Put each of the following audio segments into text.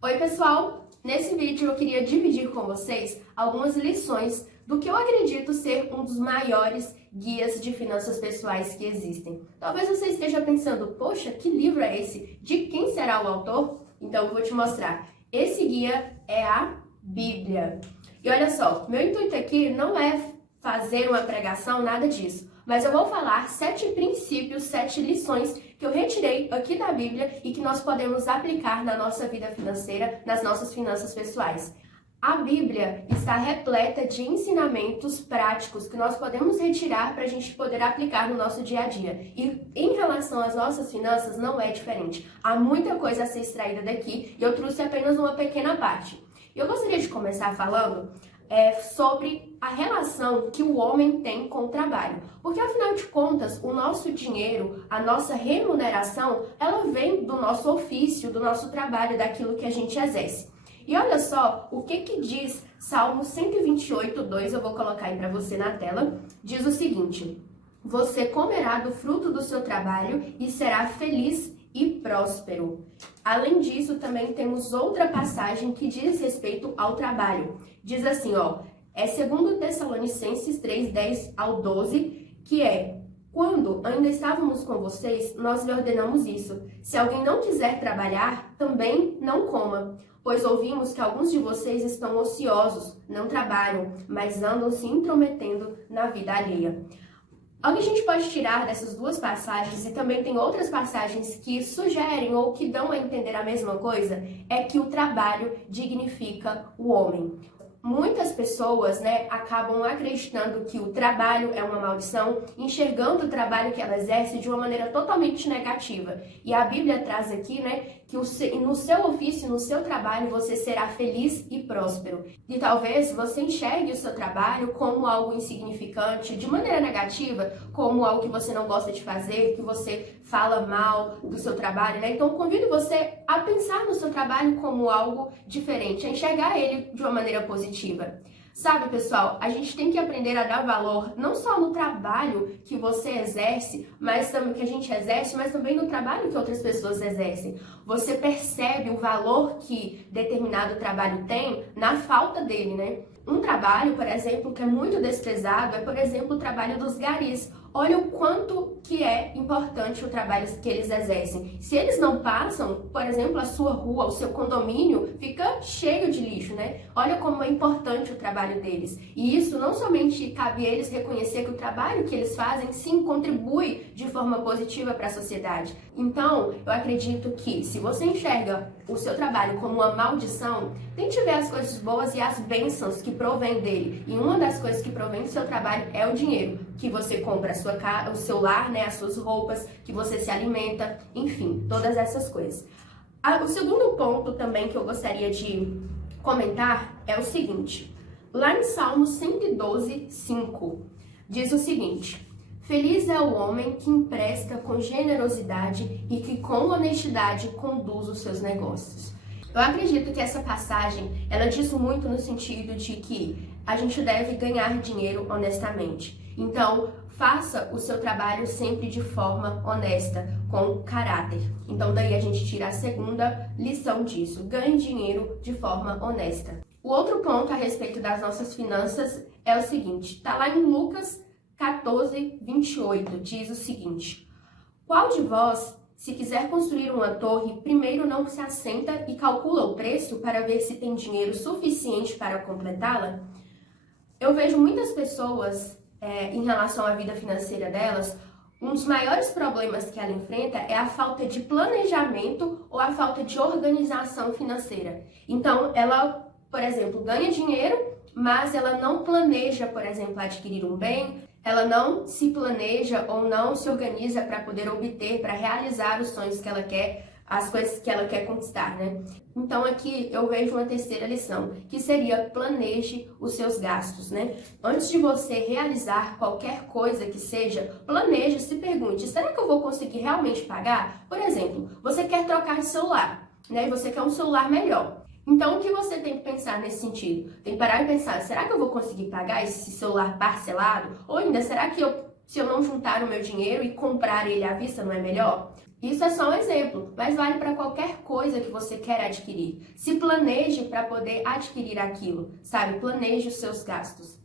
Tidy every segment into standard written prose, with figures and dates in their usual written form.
Oi pessoal, nesse vídeo eu queria dividir com vocês algumas lições do que eu acredito ser um dos maiores guias de finanças pessoais que existem. Talvez você esteja pensando, poxa, que livro é esse? De quem será o autor? Então eu vou te mostrar. Esse guia é a Bíblia. E olha só, meu intuito aqui não é fazer uma pregação, nada disso. Mas eu vou falar 7 princípios, 7 lições que eu retirei aqui da Bíblia e que nós podemos aplicar na nossa vida financeira, nas nossas finanças pessoais. A Bíblia está repleta de ensinamentos práticos que nós podemos retirar para a gente poder aplicar no nosso dia a dia. E em relação às nossas finanças, não é diferente. Há muita coisa a ser extraída daqui e eu trouxe apenas uma pequena parte. Eu gostaria de começar falando sobre a relação que o homem tem com o trabalho. Porque, afinal de contas, o nosso dinheiro, a nossa remuneração, ela vem do nosso ofício, do nosso trabalho, daquilo que a gente exerce. E olha só o que diz Salmo 128:2, eu vou colocar aí para você na tela, diz o seguinte: você comerá do fruto do seu trabalho e será feliz e próspero. Além disso, também temos outra passagem que diz respeito ao trabalho. Diz assim, ó, é 2 Tessalonicenses 3:10-12, que é: quando ainda estávamos com vocês, nós lhe ordenamos isso. Se alguém não quiser trabalhar, também não coma. Pois ouvimos que alguns de vocês estão ociosos, não trabalham, mas andam se intrometendo na vida alheia. O que a gente pode tirar dessas duas passagens, e também tem outras passagens que sugerem ou que dão a entender a mesma coisa, é que o trabalho dignifica o homem. Muitas pessoas, acabam acreditando que o trabalho é uma maldição, enxergando o trabalho que ela exerce de uma maneira totalmente negativa. E a Bíblia traz aqui, que no seu ofício, no seu trabalho, você será feliz e próspero. E talvez você enxergue o seu trabalho como algo insignificante, de maneira negativa, como algo que você não gosta de fazer, que você fala mal do seu trabalho, Então, convido você a pensar no seu trabalho como algo diferente, a enxergar ele de uma maneira positiva. Sabe, pessoal, a gente tem que aprender a dar valor não só no trabalho que você exerce, mas também que a gente exerce, mas também no trabalho que outras pessoas exercem. Você percebe o valor que determinado trabalho tem na falta dele, Um trabalho, por exemplo, que é muito desprezado é, por exemplo, o trabalho dos garis. Olha o quanto que é importante o trabalho que eles exercem. Se eles não passam, por exemplo, a sua rua, o seu condomínio fica cheio de lixo, Olha como é importante o trabalho deles. E isso não somente cabe a eles reconhecer que o trabalho que eles fazem, sim, contribui de forma positiva para a sociedade. Então, eu acredito que se você enxerga o seu trabalho como uma maldição, tente ver as coisas boas e as bênçãos que provém dele. E uma das coisas que provém do seu trabalho é o dinheiro, que você compra o seu lar, as suas roupas, que você se alimenta, enfim, todas essas coisas. O segundo ponto também que eu gostaria de comentar é o seguinte. Lá em Salmo 112:5, diz o seguinte: feliz é o homem que empresta com generosidade e que com honestidade conduz os seus negócios. Eu acredito que essa passagem, ela diz muito no sentido de que a gente deve ganhar dinheiro honestamente. Então, faça o seu trabalho sempre de forma honesta, com caráter. Então, daí a gente tira a segunda lição disso. Ganhe dinheiro de forma honesta. O outro ponto a respeito das nossas finanças é o seguinte. Está lá em Lucas 14:28, diz o seguinte: qual de vós, se quiser construir uma torre, primeiro não se assenta e calcula o preço para ver se tem dinheiro suficiente para completá-la? Eu vejo muitas pessoas, em relação à vida financeira delas, um dos maiores problemas que ela enfrenta é a falta de planejamento ou a falta de organização financeira. Então, ela, por exemplo, ganha dinheiro, mas ela não planeja, por exemplo, adquirir um bem, ela não se planeja ou não se organiza para poder obter, para realizar os sonhos que ela quer, as coisas que ela quer conquistar, Então aqui eu vejo uma terceira lição, que seria planeje os seus gastos, Antes de você realizar qualquer coisa que seja, planeje, se pergunte, será que eu vou conseguir realmente pagar? Por exemplo, você quer trocar de celular, Você quer um celular melhor. Então, o que você tem que pensar nesse sentido? Tem que parar e pensar, será que eu vou conseguir pagar esse celular parcelado? Ou ainda, será que se eu não juntar o meu dinheiro e comprar ele à vista, não é melhor? Isso é só um exemplo, mas vale para qualquer coisa que você quer adquirir. Se planeje para poder adquirir aquilo, sabe? Planeje os seus gastos.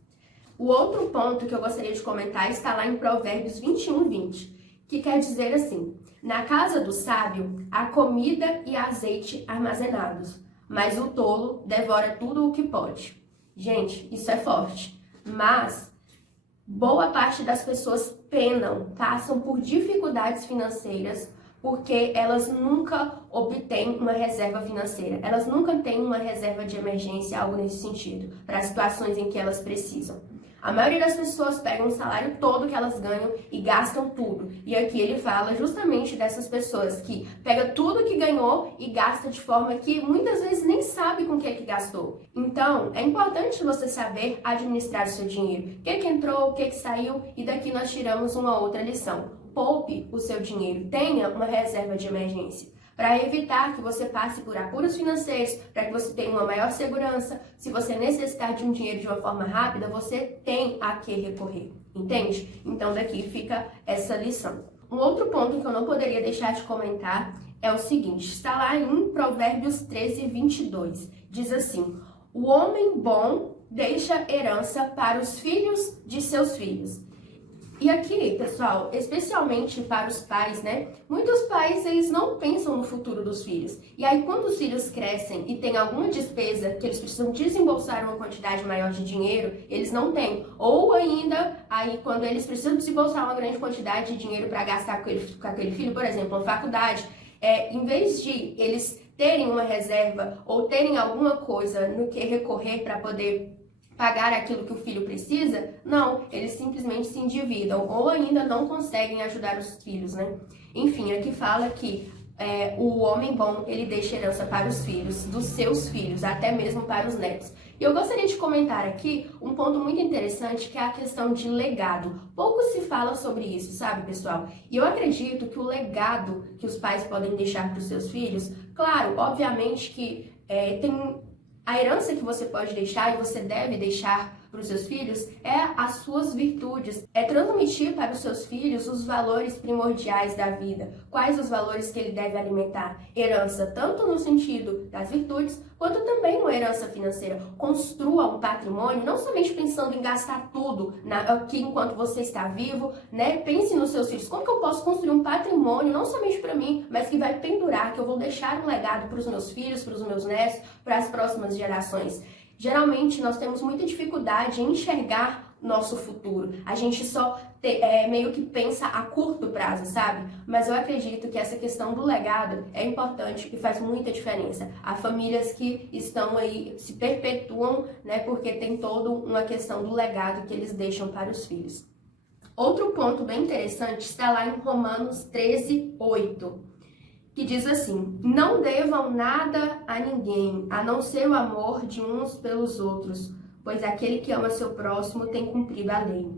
O outro ponto que eu gostaria de comentar está lá em Provérbios 21:20, que quer dizer assim: na casa do sábio há comida e azeite armazenados, mas o tolo devora tudo o que pode. Gente, isso é forte, mas boa parte das pessoas penam, passam por dificuldades financeiras porque elas nunca obtêm uma reserva financeira. Elas nunca têm uma reserva de emergência, algo nesse sentido, para situações em que elas precisam. A maioria das pessoas pegam o salário todo que elas ganham e gastam tudo. E aqui ele fala justamente dessas pessoas que pega tudo que ganhou e gasta de forma que muitas vezes nem sabe com o que gastou. Então, é importante você saber administrar o seu dinheiro. O que entrou, o que saiu, e daqui nós tiramos uma outra lição. Poupe o seu dinheiro, tenha uma reserva de emergência, para evitar que você passe por apuros financeiros, para que você tenha uma maior segurança. Se você necessitar de um dinheiro de uma forma rápida, você tem a que recorrer, entende? Então daqui fica essa lição. Um outro ponto que eu não poderia deixar de comentar é o seguinte, está lá em Provérbios 13:22, diz assim: o homem bom deixa herança para os filhos de seus filhos. E aqui, pessoal, especialmente para os pais, né? Muitos pais, eles não pensam no futuro dos filhos. E aí, quando os filhos crescem e tem alguma despesa que eles precisam desembolsar uma quantidade maior de dinheiro, eles não têm. Ou ainda, aí quando eles precisam desembolsar uma grande quantidade de dinheiro para gastar com aquele filho, por exemplo, uma faculdade, em vez de eles terem uma reserva ou terem alguma coisa no que recorrer para poder pagar aquilo que o filho precisa, não, eles simplesmente se endividam ou ainda não conseguem ajudar os filhos, né? Enfim, aqui fala que o homem bom, ele deixa herança para os filhos, dos seus filhos, até mesmo para os netos. E eu gostaria de comentar aqui um ponto muito interessante, que é a questão de legado. Pouco se fala sobre isso, sabe, pessoal? E eu acredito que o legado que os pais podem deixar para os seus filhos, claro, obviamente que tem a herança que você pode deixar e você deve deixar para os seus filhos é as suas virtudes, é transmitir para os seus filhos os valores primordiais da vida, quais os valores que ele deve alimentar. Herança tanto no sentido das virtudes, quanto também uma herança financeira. Construa um patrimônio, não somente pensando em gastar tudo aqui enquanto você está vivo, né? Pense nos seus filhos, como que eu posso construir um patrimônio, não somente para mim, mas que vai pendurar, que eu vou deixar um legado para os meus filhos, para os meus netos, para as próximas gerações. Geralmente, nós temos muita dificuldade em enxergar nosso futuro. A gente só meio que pensa a curto prazo, sabe? Mas eu acredito que essa questão do legado é importante e faz muita diferença. Há famílias que estão aí, se perpetuam, né? Porque tem toda uma questão do legado que eles deixam para os filhos. Outro ponto bem interessante está lá em Romanos 13:8. Que diz assim: não devam nada a ninguém, a não ser o amor de uns pelos outros, pois aquele que ama seu próximo tem cumprido a lei.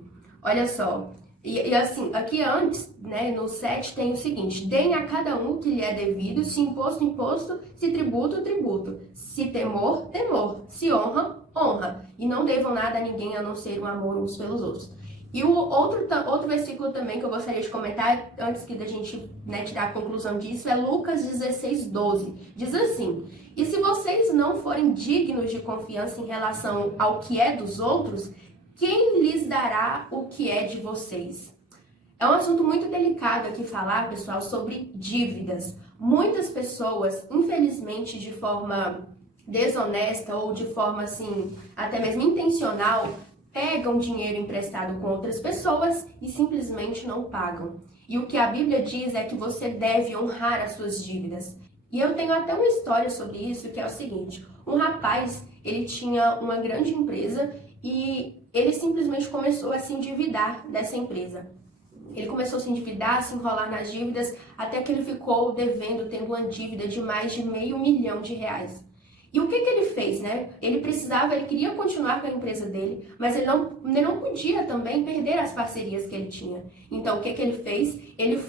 Olha só, e assim, aqui antes, né, no 7 tem o seguinte: deem a cada um o que lhe é devido, se imposto, imposto, se tributo, tributo, se temor, temor, se honra, honra, e não devam nada a ninguém, a não ser o amor uns pelos outros. E o outro versículo também que eu gostaria de comentar, antes que da gente tirar a conclusão disso, é Lucas 16:12. Diz assim: e se vocês não forem dignos de confiança em relação ao que é dos outros, quem lhes dará o que é de vocês? É um assunto muito delicado aqui falar, pessoal, sobre dívidas. Muitas pessoas, infelizmente, de forma desonesta ou de forma, assim, até mesmo intencional, pegam dinheiro emprestado com outras pessoas e simplesmente não pagam. E o que a Bíblia diz é que você deve honrar as suas dívidas. E eu tenho até uma história sobre isso, que é o seguinte: um rapaz, ele tinha uma grande empresa e ele simplesmente começou a se endividar dessa empresa. Ele começou a se endividar, a se enrolar nas dívidas, até que ele ficou devendo, tendo uma dívida de mais de R$500 mil. E o que ele fez, né? Ele queria continuar com a empresa dele, mas ele não podia também perder as parcerias que ele tinha. Então, o que ele fez? Ele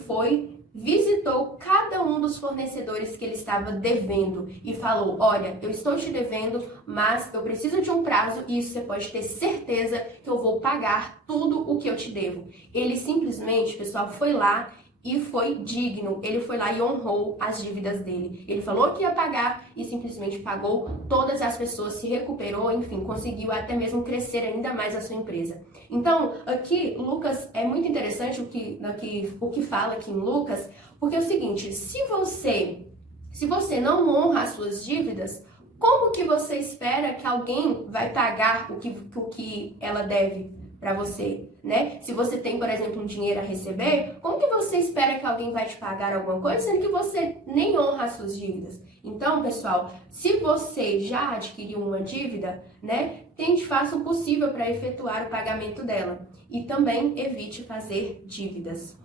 visitou cada um dos fornecedores que ele estava devendo e falou: olha, eu estou te devendo, mas eu preciso de um prazo e isso você pode ter certeza que eu vou pagar tudo o que eu te devo. Ele simplesmente, pessoal, foi lá e foi digno. Ele foi lá e honrou as dívidas dele. Ele falou que ia pagar e simplesmente pagou. Todas as pessoas, se recuperou, enfim, conseguiu até mesmo crescer ainda mais a sua empresa. Então, aqui, Lucas, é muito interessante o que fala aqui em Lucas, porque é o seguinte, se você não honra as suas dívidas, como que você espera que alguém vai pagar o que ela deve para você, né? Se você tem, por exemplo, um dinheiro a receber, como que você espera que alguém vai te pagar alguma coisa, sendo que você nem honra as suas dívidas? Então, pessoal, se você já adquiriu uma dívida, né, faça o possível para efetuar o pagamento dela e também evite fazer dívidas.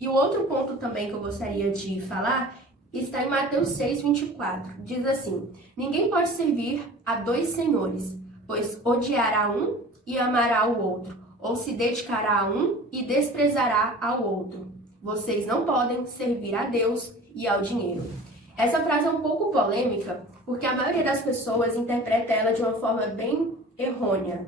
E o outro ponto também que eu gostaria de falar está em Mateus 6:24. Diz assim: ninguém pode servir a dois senhores, pois odiará um e amará o outro, ou se dedicará a um e desprezará ao outro. Vocês não podem servir a Deus e ao dinheiro. Essa frase é um pouco polêmica, porque a maioria das pessoas interpreta ela de uma forma bem errônea.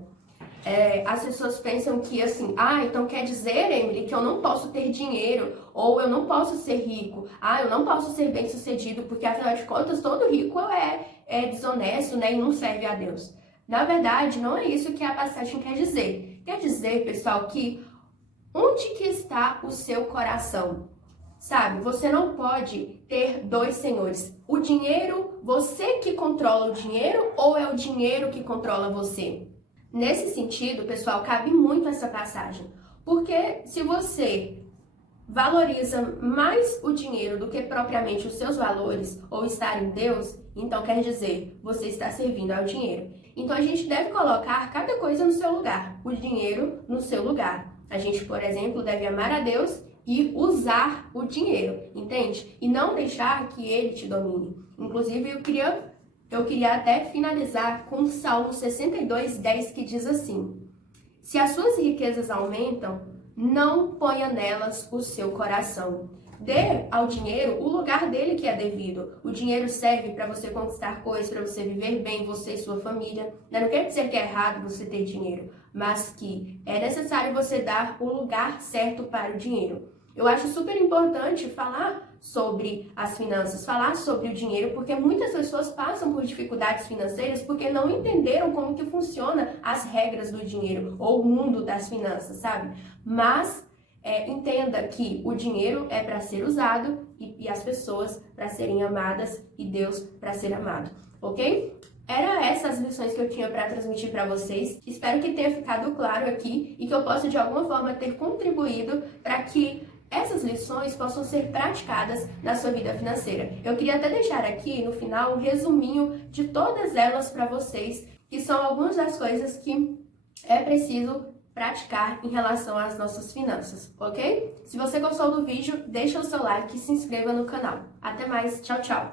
As pessoas pensam que assim, então quer dizer, Emily, que eu não posso ter dinheiro, ou eu não posso ser rico, eu não posso ser bem-sucedido, porque afinal de contas todo rico é desonesto, né, e não serve a Deus. Na verdade, não é isso que a passagem quer dizer. Quer dizer, pessoal, que onde que está o seu coração? Sabe, você não pode ter dois senhores. O dinheiro, você que controla o dinheiro, ou é o dinheiro que controla você? Nesse sentido, pessoal, cabe muito essa passagem, porque se você valoriza mais o dinheiro do que propriamente os seus valores ou estar em Deus, então quer dizer, você está servindo ao dinheiro. Então a gente deve colocar cada coisa no seu lugar, o dinheiro no seu lugar. A gente, por exemplo, deve amar a Deus e usar o dinheiro, entende? E não deixar que ele te domine. Inclusive, eu queria até finalizar com o Salmo 62:10, que diz assim: se as suas riquezas aumentam, não ponha nelas o seu coração. Dê ao dinheiro o lugar dele que é devido. O dinheiro serve para você conquistar coisas, para você viver bem, você e sua família. Não quer dizer que é errado você ter dinheiro, mas que é necessário você dar o lugar certo para o dinheiro. Eu acho super importante falar sobre as finanças, falar sobre o dinheiro, porque muitas pessoas passam por dificuldades financeiras porque não entenderam como que funciona as regras do dinheiro ou o mundo das finanças, sabe? Mas entenda que o dinheiro é para ser usado e as pessoas para serem amadas e Deus para ser amado, ok? Eram essas lições que eu tinha para transmitir para vocês. Espero que tenha ficado claro aqui e que eu possa de alguma forma ter contribuído para que essas lições possam ser praticadas na sua vida financeira. Eu queria até deixar aqui no final um resuminho de todas elas para vocês, que são algumas das coisas que é preciso praticar em relação às nossas finanças, ok? Se você gostou do vídeo, deixa o seu like e se inscreva no canal. Até mais, tchau, tchau!